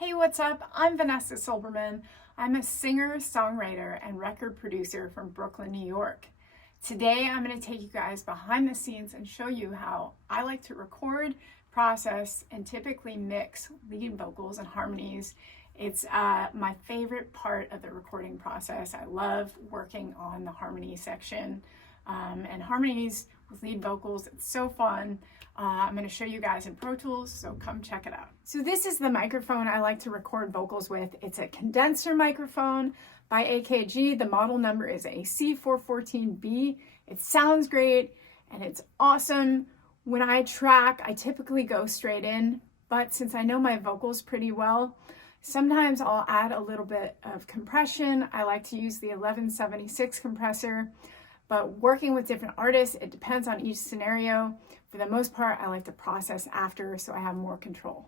Hey, what's up? I'm Vanessa Silberman. I'm a singer, songwriter, and record producer from Brooklyn, New York. Today, I'm going to take you guys behind the scenes and show you how I like to record, process, and typically mix lead vocals and harmonies. It's my favorite part of the recording process. I love working on the harmony section and harmonies with lead vocals. It's so fun. I'm going to show you guys in Pro Tools, so come check it out. So this is the microphone I like to record vocals with. It's a condenser microphone by AKG. The model number is a C414B. It sounds great and it's awesome. When I track, I typically go straight in, but since I know my vocals pretty well, sometimes I'll add a little bit of compression. I like to use the 1176 compressor. But working with different artists, it depends on each scenario. For the most part, I like to process after so I have more control.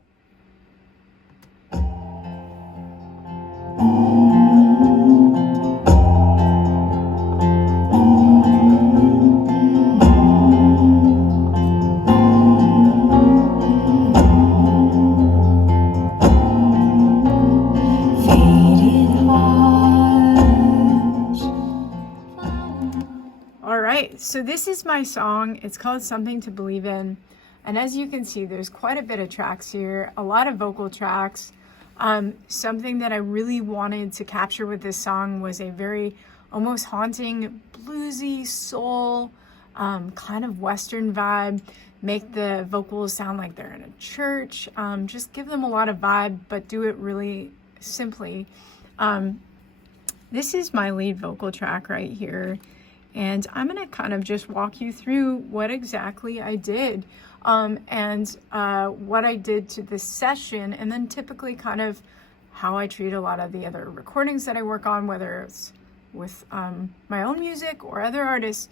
So this is my song. It's called Something to Believe In. And as you can see, there's quite a bit of tracks here, a lot of vocal tracks. Something that I really wanted to capture with this song was a very almost haunting, bluesy, soul, kind of Western vibe. Make the vocals sound like they're in a church. Just give them a lot of vibe, but do it really simply. This is my lead vocal track right here. And I'm going to kind of just walk you through what exactly I did and what I did to this session, and then typically kind of how I treat a lot of the other recordings that I work on, whether it's with my own music or other artists.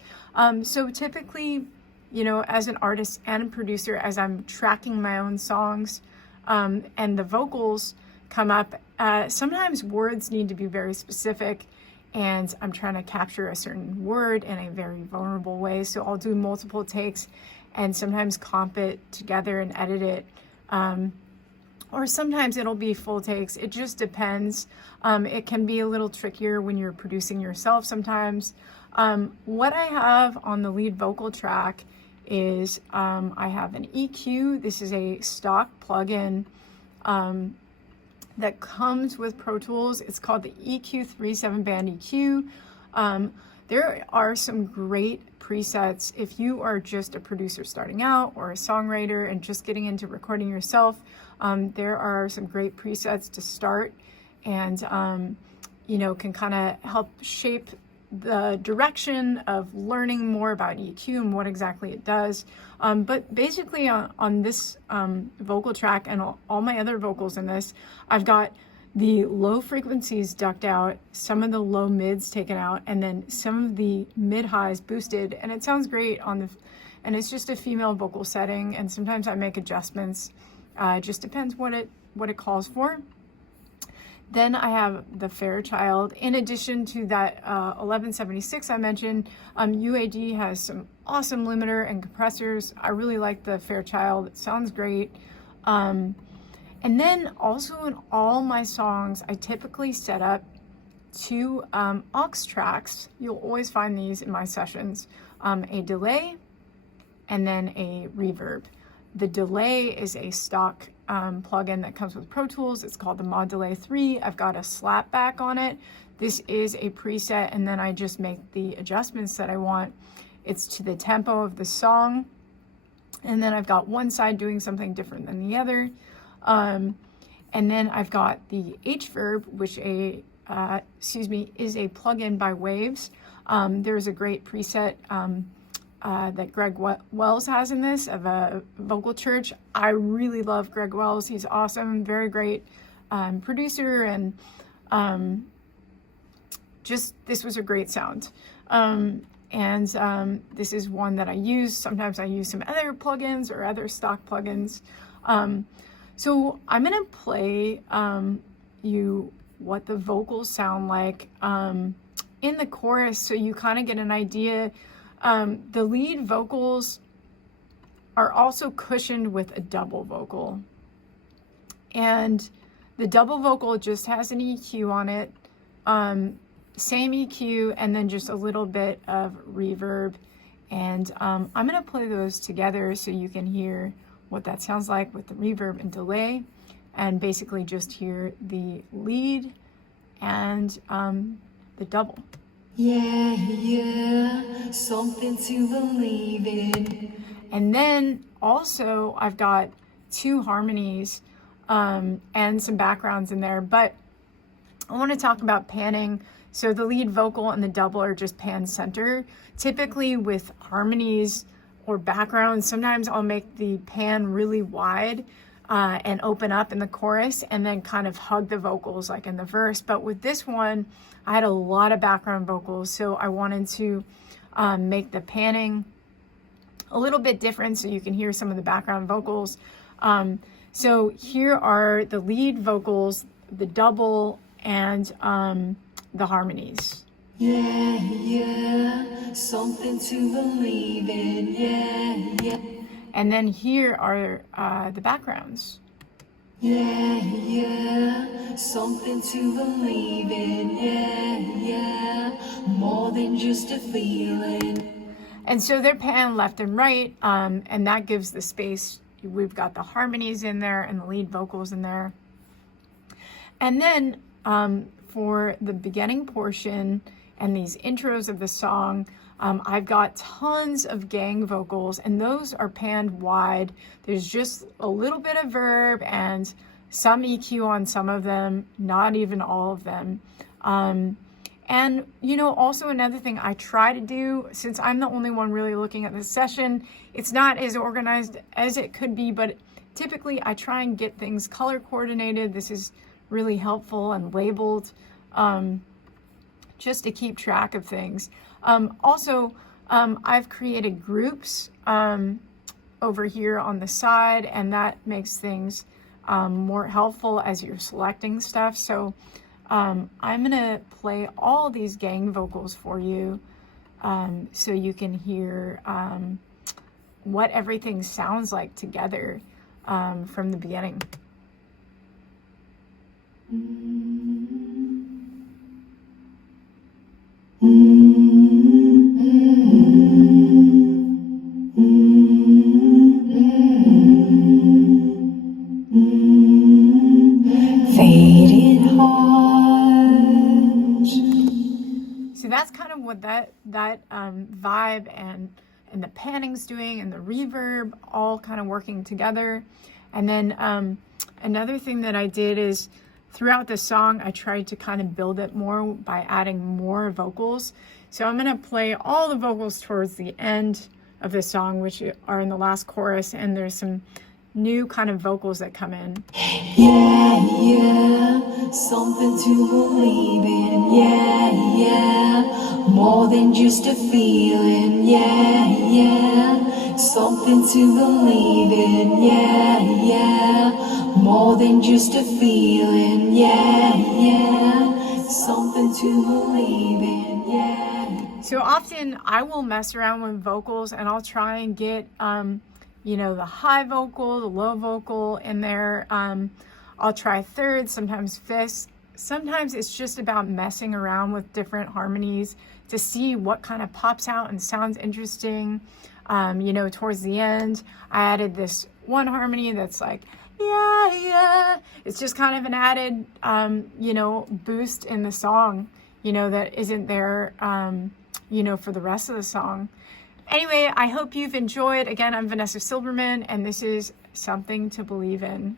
So typically, you know, as an artist and producer, as I'm tracking my own songs and the vocals come up, sometimes words need to be very specific. And I'm trying to capture a certain word in a very vulnerable way. So I'll do multiple takes and sometimes comp it together and edit it. Or sometimes it'll be full takes. It just depends. It can be a little trickier when you're producing yourself sometimes. What I have on the lead vocal track is I have an EQ. This is a stock plugin that comes with Pro Tools. It's called the EQ 37-band EQ. There are some great presets if you are just a producer starting out or a songwriter and just getting into recording yourself. There are some great presets to start and you know, can kind of help shape the direction of learning more about EQ and what exactly it does. But basically on this vocal track and all my other vocals in this, I've got the low frequencies ducked out, some of the low mids taken out, and then some of the mid highs boosted. And it sounds great and it's just a female vocal setting. And sometimes I make adjustments. It just depends what it calls for. Then I have the Fairchild. In addition to that 1176 I mentioned, UAD has some awesome limiter and compressors. I really like the Fairchild. It sounds great. And then also in all my songs, I typically set up two aux tracks. You'll always find these in my sessions. A delay and then a reverb. The delay is a stock plugin that comes with Pro Tools. It's called the Mod Delay 3. I've got a slapback on it. This is a preset, and then I just make the adjustments that I want. It's to the tempo of the song, and then I've got one side doing something different than the other. And then I've got the H-Verb, which is a plugin by Waves. There's a great preset that Greg Wells has in this of a vocal church. I really love Greg Wells. He's awesome, very great producer, and just this was a great sound. This is one that I use. Sometimes I use some other plugins or other stock plugins. So I'm gonna play you what the vocals sound like in the chorus, so you kind of get an idea. The lead vocals are also cushioned with a double vocal. And The double vocal just has an EQ on it, same EQ, and then just a little bit of reverb. And I'm gonna play those together so you can hear what that sounds like with the reverb and delay, and basically just hear the lead and the double. Yeah, yeah, something to believe in. And then also I've got 2 harmonies and some backgrounds in there, but I want to talk about panning. So the lead vocal and the double are just pan center. Typically with harmonies or backgrounds, sometimes I'll make the pan really wide and open up in the chorus and then kind of hug the vocals like in the verse. But with this one, I had a lot of background vocals, so I wanted to make the panning a little bit different so you can hear some of the background vocals. So here are the lead vocals, the double, and the harmonies. Yeah, yeah, something to believe in. Yeah, yeah. And then here are the backgrounds. Yeah, yeah, something to believe in. Yeah, yeah, more than just a feeling. And so they're pan left and right, and that gives the space. We've got the harmonies in there and the lead vocals in there. And then for the beginning portion and these intros of the song, I've got tons of gang vocals, and those are panned wide. There's just a little bit of verb and some EQ on some of them, not even all of them. And, you know, also another thing I try to do, since I'm the only one really looking at this session, it's not as organized as it could be, but typically I try and get things color coordinated. This is really helpful and labeled just to keep track of things. Also, I've created groups over here on the side, and that makes things more helpful as you're selecting stuff. So I'm gonna play all these gang vocals for you so you can hear what everything sounds like together from the beginning. Faded heart. So that's kind of what that vibe and the panning's doing, and the reverb all kind of working together. And then another thing that I did is throughout the song, I tried to kind of build it more by adding more vocals. So I'm going to play all the vocals towards the end of the song, which are in the last chorus, and there's some new kind of vocals that come in. Yeah, yeah, something to believe in. Yeah, yeah, more than just a feeling. Yeah, yeah, something to believe in. Yeah, yeah, more than just a feeling. Yeah, yeah, something to believe in. Yeah. So often I will mess around with vocals, and I'll try and get you know, the high vocal, the low vocal in there. I'll try thirds, sometimes fifths. Sometimes it's just about messing around with different harmonies to see what kind of pops out and sounds interesting. You know, towards the end, I added this one harmony that's like, yeah, yeah. It's just kind of an added, you know, boost in the song, you know, that isn't there, you know, for the rest of the song. Anyway, I hope you've enjoyed. Again, I'm Vanessa Silberman, and this is Something to Believe In.